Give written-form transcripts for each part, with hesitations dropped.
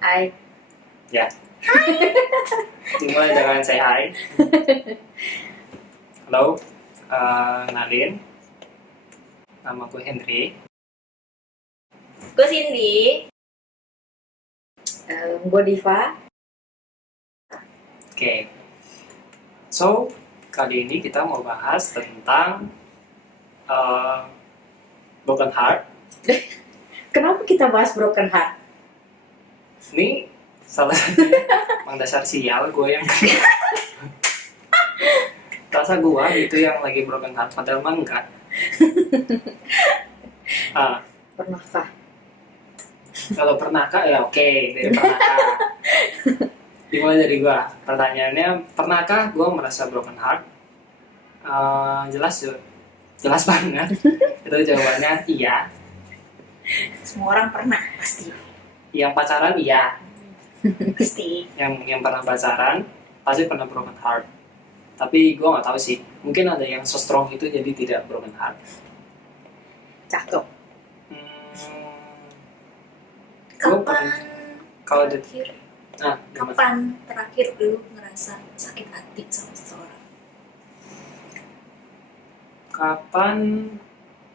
Hai. Ya. Dimulai dengan say hi. Halo, kenalin. Nama gue Henry. Gue Cindy. Gue Diva. Oke. So, kali ini kita mau bahas tentang broken heart. Kenapa kita bahas broken heart? Ini salah satunya emang dasar sial gue yang rasa gue gitu yang lagi broken heart, padahal mah enggak. Pernahkah? Kalau pernahkah ya oke, dari pernahkah. Dimulai dari gue. Pertanyaannya, pernahkah gue merasa broken heart? Jelas banget. Itu jawabannya iya. Semua orang pernah pasti. Yang pacaran iya. Pasti. Yang pernah pacaran pasti pernah broken heart. Tapi gue nggak tahu sih. Mungkin ada yang so strong itu jadi tidak broken heart. Cakep. Kapan kalau terakhir? Gimana? Kapan terakhir lu ngerasa sakit hati sama seseorang? Kapan?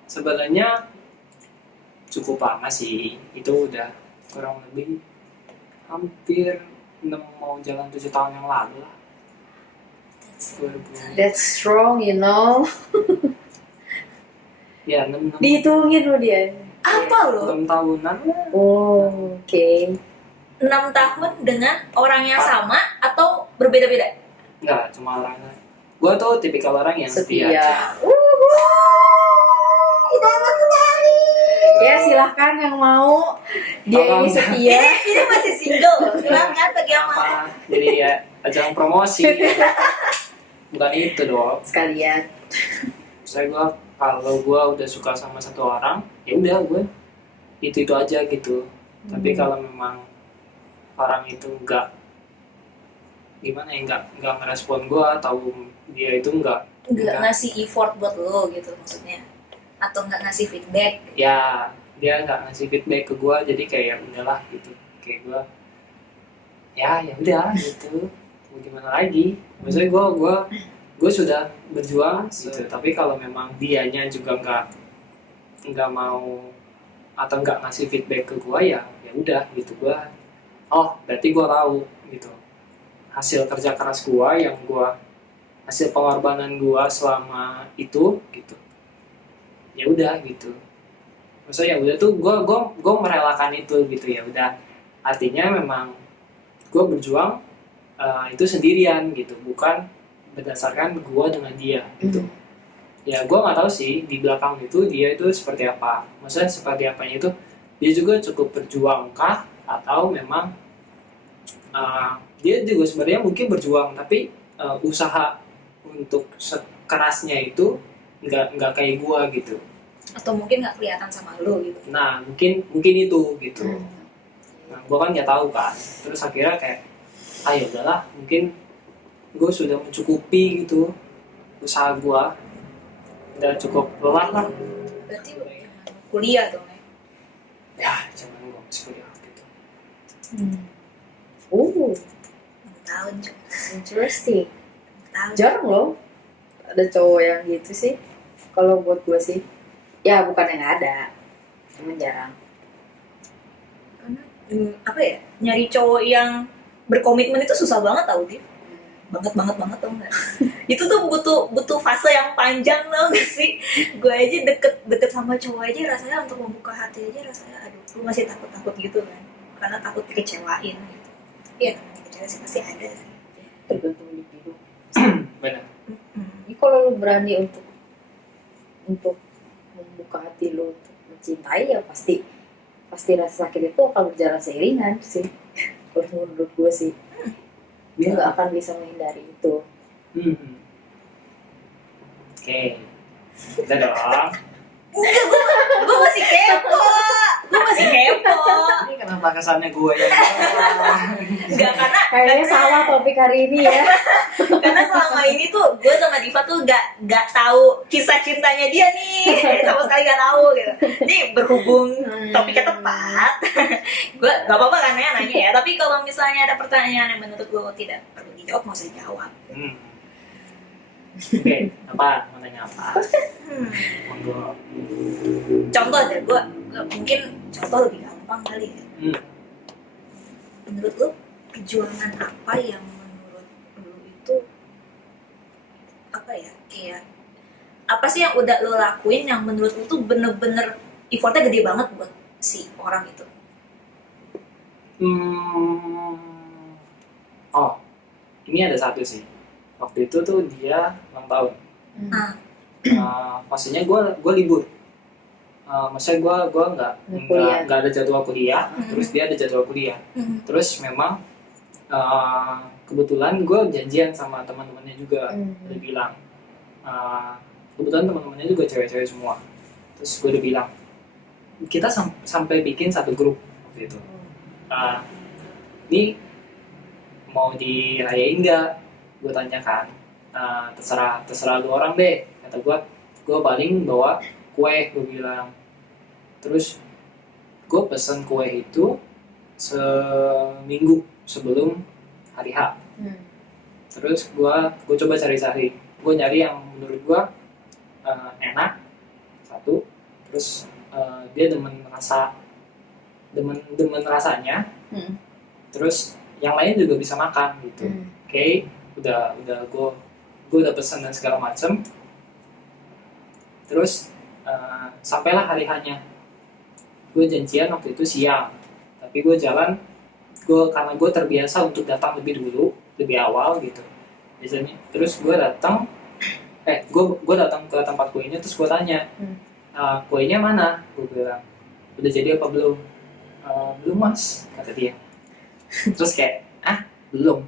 Sebenarnya cukup lama sih. Itu udah kurang lebih hampir 6 mau jalan 7 tahun yang lalu lah. 2000. That's strong, you know. Ya, 6 Dihitungin lo dia. Apa lo? 6 tahunan lah. Oh, oke. 6 tahun dengan orang yang sama atau berbeda-beda? Enggak, cuma orangnya. Gue tuh tipikal orang yang setia. Idaman sekali. Ya silahkan yang mau. Dia ini setia. Ini masih single loh. Silahkan bagi yang mau. Apa? Jadi ya ajang promosi. Bukan itu dong. Sekalian. Saya kalau gue udah suka sama satu orang, ya udah gue itu aja gitu. Tapi kalau memang orang itu nggak ngerespon gue atau dia itu nggak ngasih effort buat lo gitu maksudnya, atau nggak ngasih feedback? Ya dia nggak ngasih feedback ke gue, jadi kayak udahlah gitu. Kayak gue ya udah gitu. Mau gimana lagi? Maksudnya gue sudah berjuang gitu. Tapi kalau memang dianya juga nggak mau atau nggak ngasih feedback ke gue, ya udah gitu. Gue berarti gue tahu gitu hasil kerja keras gue, hasil pengorbanan gue selama itu gitu. Ya udah gitu. Maksudnya ya udah tuh gue merelakan itu gitu. Ya udah, artinya memang gue berjuang itu sendirian gitu, bukan berdasarkan gue dengan dia gitu. Ya gue nggak tahu sih di belakang itu dia itu seperti apa. Maksudnya seperti apanya itu, dia juga cukup berjuang kah, atau memang dia juga sebenarnya mungkin berjuang, tapi usaha untuk sekerasnya itu nggak kayak gue gitu. Atau mungkin nggak kelihatan sama lo gitu. Nah mungkin itu gitu. Nah gue kan nggak tahu kan. Terus akhirnya kayak ya udahlah, mungkin gue sudah mencukupi gitu usaha gue, udah cukup lelah lah. Berarti kuliah dong ya jangan gue masih kuliah gitu. 6 tahun cuma. Interesting. 6 tahun. Jarang loh ada cowok yang gitu sih. Kalau buat gue sih, ya bukan yang nggak ada, cuman jarang. Karena apa ya, nyari cowok yang berkomitmen itu susah banget tau dia. Banget tau nggak? Itu tuh butuh fase yang panjang tau gak sih? Gue aja deket sama cowok aja rasanya, untuk membuka hati aja rasanya aduh, gue masih takut gitu kan, karena takut dikecewain gitu. Iya, namanya kecewa sih pasti ada sih. Tergantung individu. Benar. Jadi kalau lu berani untuk membuka hati lu untuk mencintai, ya pasti rasa sakit itu akan berjalan seiringan sih. Kalau menurut gue sih, dia nggak akan bisa menghindari itu. Oke. Udah dong. Enggak, gue masih kepo. Gue masih kepo. Ini kenapa kesannya gue yang salah? Enggak, Kayaknya salah topik hari ini ya. karena selama ini tuh gue sama Diva tuh gak tahu kisah cintanya dia nih, sama sekali gak tahu gitu. Nih berhubung topiknya tepat, gue gak apa-apa kan ya nanya ya. Tapi kalau misalnya ada pertanyaan yang menurut lo tidak perlu dijawab, nggak usah jawab. Oke, apa? Mau nanya apa? Monggo. Contoh deh, gue mungkin contoh lebih gampang kali ya. Menurut lo perjuangan apa yang menurut lo itu apa ya, kayak apa sih yang udah lo lakuin yang menurut lo tuh bener-bener effortnya gede banget buat si orang itu? Oh, ini ada satu sih. Waktu itu tuh dia ulang tahun. Maksudnya gue libur. Maksudnya gue nggak ada jadwal kuliah, terus dia ada jadwal kuliah. Terus memang kebetulan gue janjian sama teman-temannya juga. Udah bilang, kebetulan teman-temannya juga cewek-cewek semua. Terus gue udah bilang, kita sampai bikin satu grup waktu itu. Ini mau dirayain nggak? Gue tanyakan. Terserah lu orang deh, kata gue paling bawa kue, gue bilang. Terus gue pesen kue itu seminggu sebelum hari H. Terus gue coba cari-cari, gue nyari yang menurut gue enak satu, terus dia demen rasanya, terus yang lain juga bisa makan gitu. Oke, udah gue udah pesen dan segala macem. Terus sampailah hari H-nya. Gue janjian waktu itu siang, tapi gue jalan, karena gue terbiasa untuk datang lebih dulu, lebih awal gitu biasanya. Terus gue datang ke tempat kuenya, terus gue tanya, kuenya mana? Gue bilang, udah jadi apa belum? Belum mas, kata dia. Terus kayak, belum,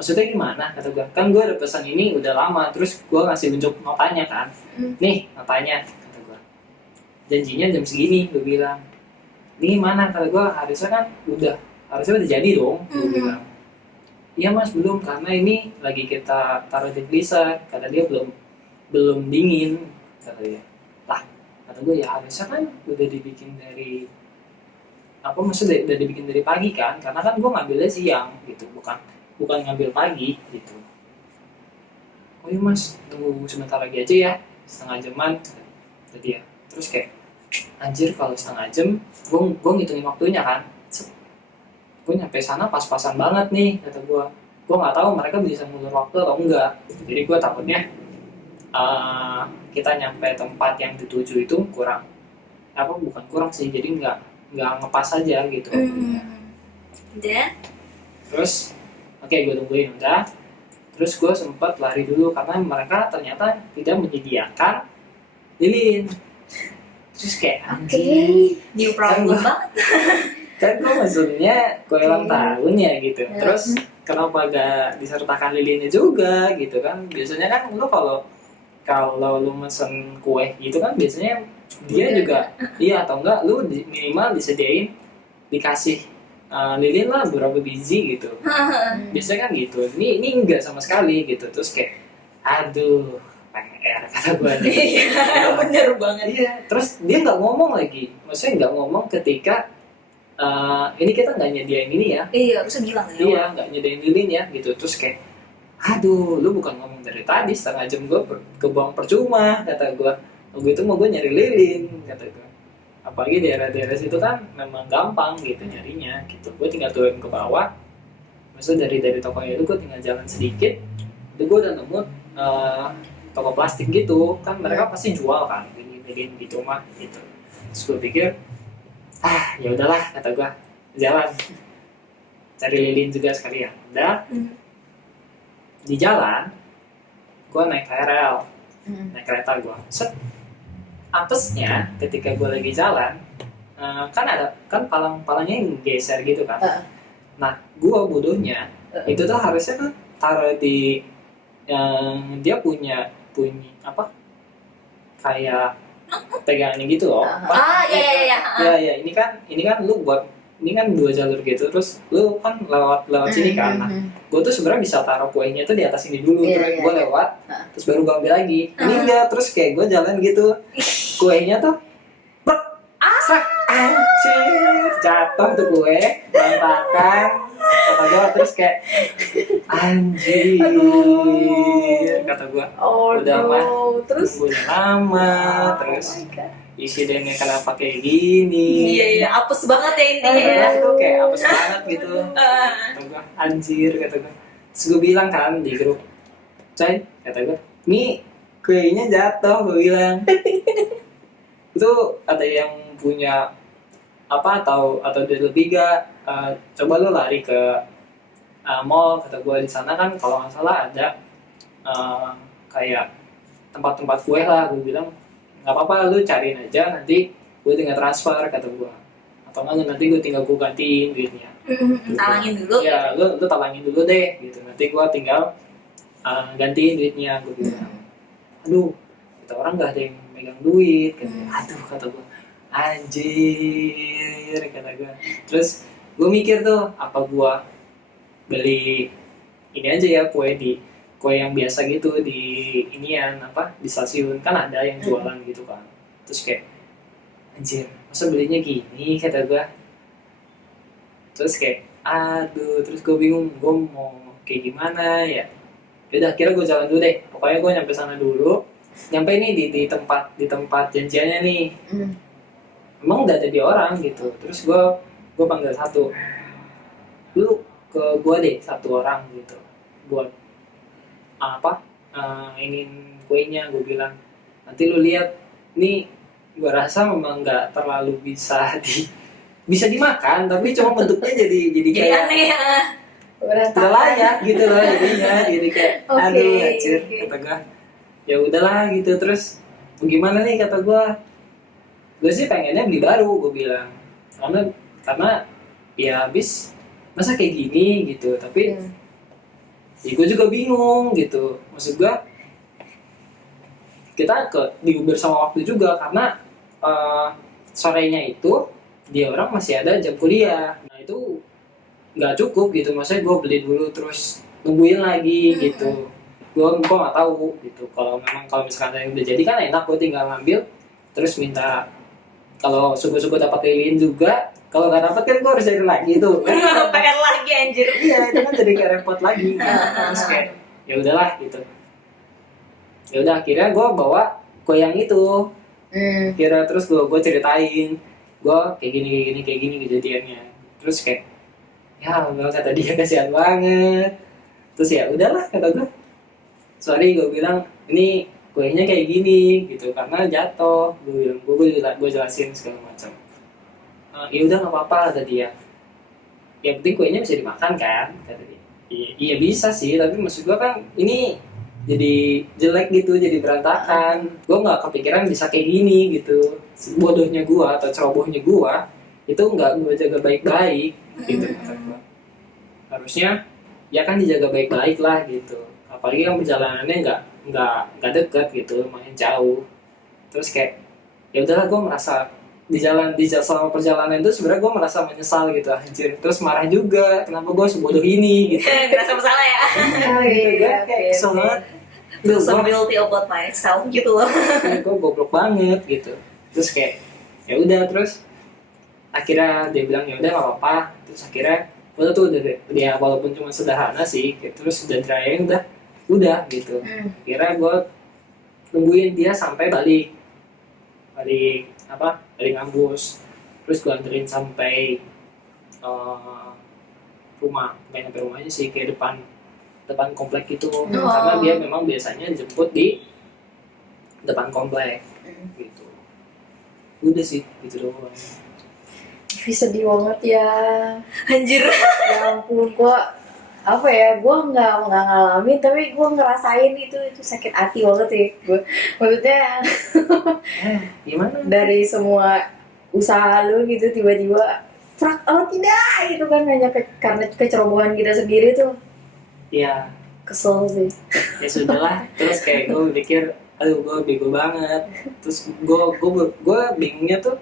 maksudnya gimana? Kata gue, kan gue udah pesan ini udah lama. Terus gue ngasih unjuk notanya kan, nih notanya, kata gue, janjinya jam segini. Gue bilang, ini mana? Kata gue, harusnya udah jadi dong. Gue bilang, iya mas, belum, karena ini lagi kita taruh di freezer. Kata dia belum dingin, kata dia. Lah, kata gue, ya harusnya kan udah dibikin dari maksudnya udah dibikin dari pagi kan, karena kan gue ngambilnya siang gitu, bukan ngambil pagi gitu. Oh iya mas, tunggu sebentar lagi aja ya, setengah jaman, kata dia. Terus kayak, anjir, kalau setengah jam gue ngitungin waktunya kan, gue nyampe sana pas-pasan banget nih, kata gue nggak tahu mereka bisa mundur waktu atau enggak. Jadi gue takutnya kita nyampe tempat yang dituju itu bukan kurang sih, jadi nggak ngepas aja gitu. Terus oke, gue tungguin udah. Terus gue sempat lari dulu karena mereka ternyata tidak menyediakan lilin. Terus kayak new problem banget. Kan gue maksudnya kue ulang tahun ya gitu. Terus kenapa gak disertakan lilinnya juga gitu kan? Biasanya kan lu kalau lu mesen kue gitu kan biasanya dia juga iya, atau enggak lu minimal dikasih lilin lah berapa biji gitu. Biasanya kan gitu. Ini enggak sama sekali gitu. Terus kayak aduh, PR kata gue. Iya, bener banget. Iya. Terus dia nggak ngomong lagi. Maksudnya nggak ngomong ketika ini kita nggak nyediain ini ya. Iya, harusnya bilang ya. Iya, nggak nyediain lilin ya gitu. Terus kayak aduh, lu bukan ngomong dari tadi, setengah jam gue kebuang percuma, kata gue. Waktu itu mau gue nyari lilin, kata gue. Apalagi daerah-daerah situ kan memang gampang gitu nyarinya gitu. Gue tinggal turun ke bawah, maksudnya dari tokonya itu gue tinggal jalan sedikit, itu gue udah nemu toko plastik gitu kan, mereka pasti jual kan lilin gitu mah gitu. Terus gue pikir ya udahlah, kata gue, jalan cari lilin juga sekalian. Udah di jalan, gue naik KRL, naik kereta gue. Apesnya ketika gue lagi jalan, kan palangnya yang geser gitu kan. Nah, gue bodohnya itu tuh harusnya kan taruh di dia punya apa? Kayak pegangannya gitu loh. Ya, ini kan lu buat ini kan 2 jalur gitu, terus lu kan lewat sini kan. Nah, gue tuh sebenarnya bisa taruh kuenya tuh di atas ini dulu, terus gue lewat, terus baru gue ambil lagi. Ini enggak, terus kayak gue jalan gitu, kuenya tuh sak, anjir, jatuh tuh kue, berantakan, kata gue, terus kayak anjir, kata gue, udah mah, terus tunggunya lama, terus insidennya kenapa kayak gini? Iya, apes banget ya intinya ya. Tuh kayak apes banget gitu, kata gue, anjir, kata gue, terus gue bilang kan di grup, coy, kata gue, nih kuenya jatuh, gue bilang. Itu ada yang punya apa atau dia lebih gak coba lu lari ke mall, kata gue, di sana kan kalau nggak salah ada kayak tempat-tempat kue lah. Gue bilang nggak apa-apa, lu cariin aja, nanti gue tinggal transfer, kata gue, atau nggak nanti gue tinggal gue gantiin duitnya. Talangin dulu ya, lu talangin dulu deh gitu, nanti gue tinggal gantiin duitnya. Gue bilang, aduh, kita orang nggak ada yang megang duit, katanya. Aduh, kata gue, anjir, kata gue. Terus gue mikir tuh, apa gue beli ini aja ya, kue yang biasa gitu di inian apa di stasiun kan ada yang jualan gitu kan. Terus kayak anjir, masa belinya gini, kata gue. Terus kayak aduh, terus gue bingung gue mau kayak gimana ya. Udah, akhirnya gue jalan dulu deh, pokoknya gue nyampe sana dulu. Nyampe nih di tempat janjiannya nih, emang udah jadi orang gitu. Terus gue panggil satu, lu ke gue deh satu orang gitu, buat ingin kuenya. Gue bilang, nanti lu lihat nih, gue rasa memang nggak terlalu bisa dimakan, tapi cuma bentuknya jadi kayak aneh ya. Udah layak gitu loh jadinya, jadi kayak aduh, anjir, kata gue. Ya udahlah gitu. Terus gimana nih, kata gue sih pengennya beli baru, gue bilang, karena ya habis masa kayak gini gitu. Tapi ya gue juga bingung gitu, maksud gue kita diuber sama waktu juga, karena sorenya itu dia orang masih ada jam kuliah. Nah itu nggak cukup gitu, maksudnya gue beli dulu terus nungguin lagi gitu. Gue nggak tahu gitu. Kalau misalkan yang udah jadi kan enak, gue tinggal ngambil terus minta, kalau suku-suku dapat lilin juga, kalau nggak dapat kan gue harus cari lagi tuh. PR lagi anjir. Iya, itu kan jadi kayak repot lagi. Terus kayak ya udahlah gitu. Ya udah, akhirnya gue bawa kue yang itu. Kira terus gue ceritain, gue kayak gini kejadiannya. Terus kayak ya Allah, kata dia, kasihan banget. Terus ya udahlah, kata gue, sorry, gue bilang ini kuenya kayak gini gitu karena jatuh. Gue bilang, gue jelasin segala macam. Ya udah, nggak apa-apa, kata dia. Ya penting kuenya bisa dimakan kan, kata dia. Iya bisa sih, tapi maksud gue kan ini jadi jelek gitu, jadi berantakan. Gue nggak kepikiran bisa kayak gini gitu. Bodohnya gue atau cerobohnya gue itu nggak gue jaga baik-baik gitu, kata gue. Harusnya ya kan dijaga baik-baik lah gitu. Apalagi kan perjalanannya nggak dekat gitu, lumayan jauh. Terus kayak ya udahlah, gue merasa di jalan selama perjalanan itu sebenarnya gue merasa menyesal gitu, anjir. Terus marah juga, kenapa gue sebodoh ini gitu. Ngerasa bersalah ya. Gitu kan, kayak kesel banget. So guilty about myself gitu loh. Gue goblok banget gitu. Terus kayak ya udah, terus akhirnya dia bilang ya udah nggak apa-apa. Terus akhirnya udah tuh dia walaupun cuma sederhana sih, terus udah dirayain udah gitu. Kira gue nungguin dia sampai balik ngampus, terus gue anterin sampai rumah, kayak sampai rumahnya sih, kayak depan komplek gitu. Karena dia memang biasanya jemput di depan komplek gitu. Udah sih gitu doang. Sedih banget ya, Anjir. ya ampun. Gue nggak ngalamin, tapi gue ngerasain itu sakit hati banget sih. Gue maksudnya Gimana? dari semua usaha lu gitu tiba-tiba tidak gitu kan, hanya karena kecerobohan kita sendiri tuh. Ya Kesel sih. ya sudahlah. Terus kayak gue mikir aduh gue bego banget. Terus gue bingungnya tuh,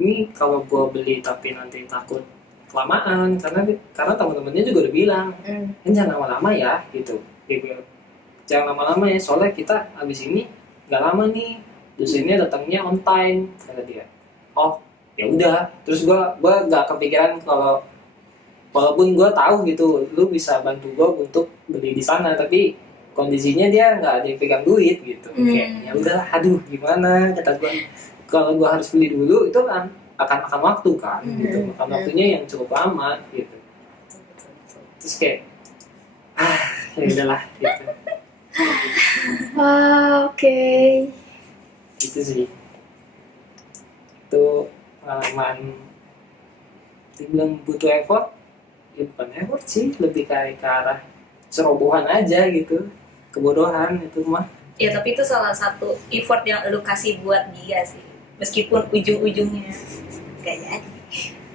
ini kalau gue beli tapi nanti takut kelamaan, karena teman-temannya juga udah bilang kan jangan lama-lama ya gitu. Dia bilang, jangan lama-lama ya, soalnya kita abis ini nggak lama nih dosennya datangnya on time, kata dia. Oh ya udah, terus gue nggak kepikiran kalau walaupun gue tahu gitu lu bisa bantu gue untuk beli di sana, tapi kondisinya dia nggak ada yang pegang duit gitu. Kayak ya udahlah, aduh gimana, kata gue, kalau gue harus beli dulu itu kan akan makan waktu kan gitu, makan waktunya yang cukup lama gitu. Terus kayak ya udahlah gitu. Oke. Itu sih, itu pengalaman dibilang butuh effort, ya bukan effort sih, lebih kayak ke arah cerobohan aja gitu, kebodohan itu mah. Ya tapi itu salah satu effort yang lu kasih buat dia sih, meskipun ujung-ujungnya gak jadi.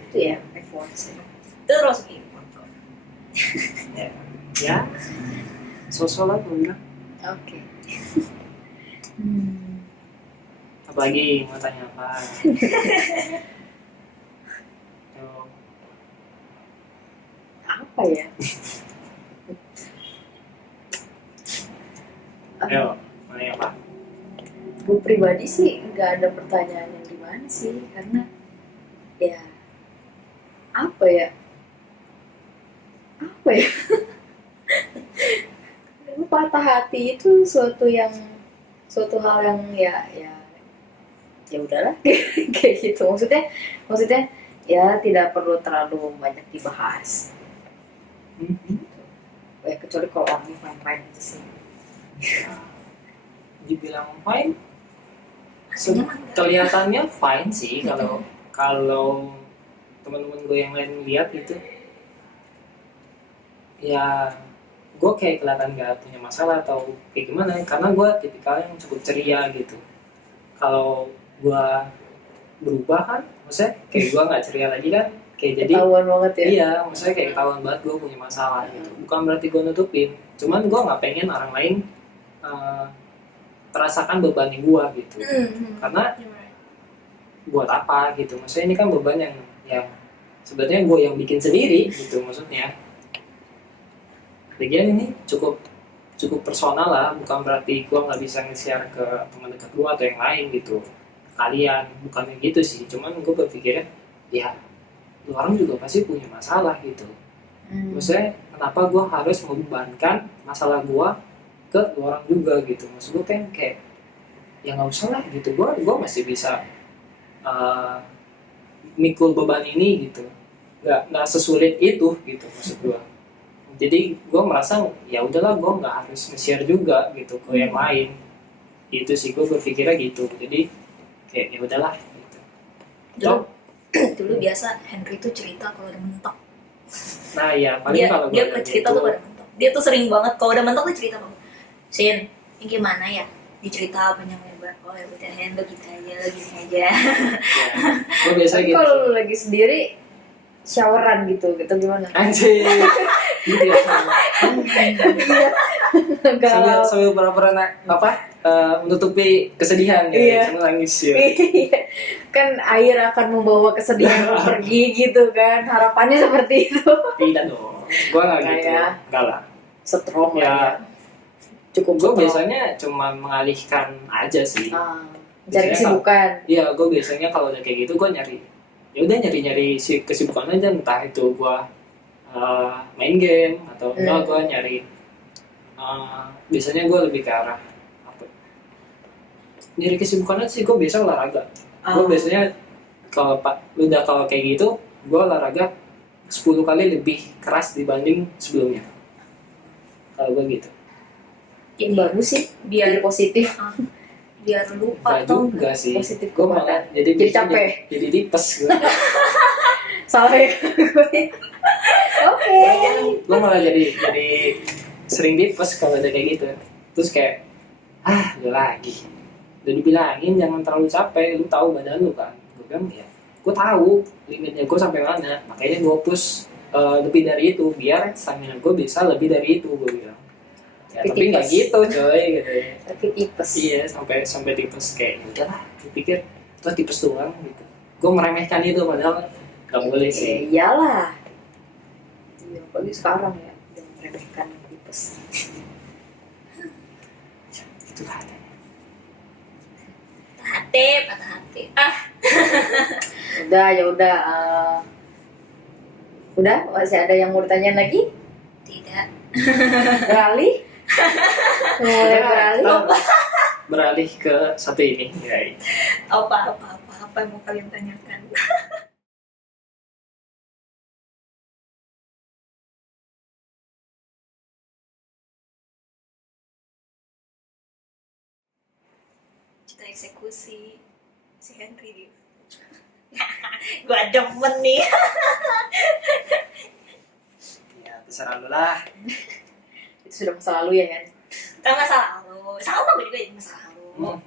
Itu ya effort sih. Terus effort kok. Ya sosok lah gue bilang. Oke. Apalagi mau tanya apa? Tuh. Apa ya? Ayo, mau tanya apa? Gue pribadi sih nggak ada pertanyaan yang gimana sih, karena ya apa ya patah hati itu suatu hal yang ya udahlah kayak gitu, maksudnya ya tidak perlu terlalu banyak dibahas ya, kecuali kalau orangnya fine aja sih. Dibilang fine, kelihatannya fine sih kalau teman-teman gue yang lain lihat gitu. Ya gue kayak kelihatan gak punya masalah atau kayak gimana, karena gue tipikal yang cukup ceria gitu. Kalau gue berubah kan, maksudnya kayak gue nggak ceria lagi kan, kayak jadi Ketahuan banget ya. iya, maksudnya kayak ketahuan banget gue punya masalah gitu. Bukan berarti gue nutupin, cuman gue nggak pengen orang lain terasakan beban gue gitu. Karena buat apa gitu, maksudnya ini kan beban yang sebenarnya gue yang bikin sendiri gitu, maksudnya. Lagian ini cukup personal lah, bukan berarti gue nggak bisa nge-share ke teman dekat gue atau yang lain gitu, kalian, bukannya gitu sih. Cuman gue berpikirnya ya lu orang juga pasti punya masalah gitu. Maksudnya kenapa gue harus membebankan masalah gue ke lu orang juga gitu. Maksud gue kan kayak ya nggak usah lah gitu, gue masih bisa mikul beban ini gitu, nggak sesulit itu gitu maksud gue. Jadi gue merasa ya udahlah, gue nggak harus nge-share juga gitu ke yang lain. Itu sih gue berpikirnya gitu. Jadi kayak ya udahlah gitu. Dulu biasa Henry tuh cerita kalau udah mentok. Nah ya paling kalau dia cerita tuh pada mentok. Dia tuh sering banget kalau udah mentok tuh cerita banget. Sin, ini gimana ya? Dicerita panjang lebar. Oh ya udah Hen, lo gini aja. Ya, gue biasa gitu. Kalau lu lagi sendiri showeran gitu gimana? Anjir. Gitu ya. Galau. Sambil pura-pura menutupi kesedihan ya, Iya. sambil nangis ya. Iya. Kan air akan membawa kesedihan pergi gitu kan, harapannya seperti itu. Tidak dong, gue nggak gitu. Kayak Enggak lah. strong Ya, lah ya. Cukup gue strong. biasanya cuma mengalihkan aja sih. Cari kesibukan. Iya, gue biasanya kalau udah kayak gitu gue nyari si kesibukan aja, entah itu gue main game atau enggak gue nyari biasanya gue lebih ke arah apa? Nyari kesibukan aja sih. Gue biasa olahraga. Gue biasanya kalau kayak gitu gue olahraga 10 kali lebih keras dibanding sebelumnya. Kalau gue gitu. Ini bagus sih, biar positif. Biar lupa Gak tuh. juga sih. Positif Gue malah jadi capek. jadi tipes gue. Salah ya gue. Oke. Gue malah jadi sering tipes kalau udah kayak gitu. Terus kayak udah lagi, udah dibilangin jangan terlalu capek, lu tahu badan lu kan. Gue bilang ya gue tahu limitnya gue sampai mana, makanya gue push lebih dari itu biar stamina gue bisa lebih dari itu, gue bilang. Ya, tapi nggak gitu coy gitu ya. Tapi tipes. Iya, sampai tipes kayak udah lah, dipikir itu tipes doang gitu. Gue meremehkan itu padahal nggak boleh sih. Iyalah. Iya, apalagi sekarang ya, udah meremehkan tipes. Itulah. Patah hati. Udah ya udah. Udah, masih ada yang mau ditanya lagi? Tidak. Beralih? Mulai beralih? Beralih ke satu ini. Ya, Apa yang mau kalian tanyakan? Kita eksekusi si Henry dia. Gua demen nih. ya terserah lu lah. Itu sudah masa lalu ya kan? Kan masa lalu. Sama gue juga ini masa lalu.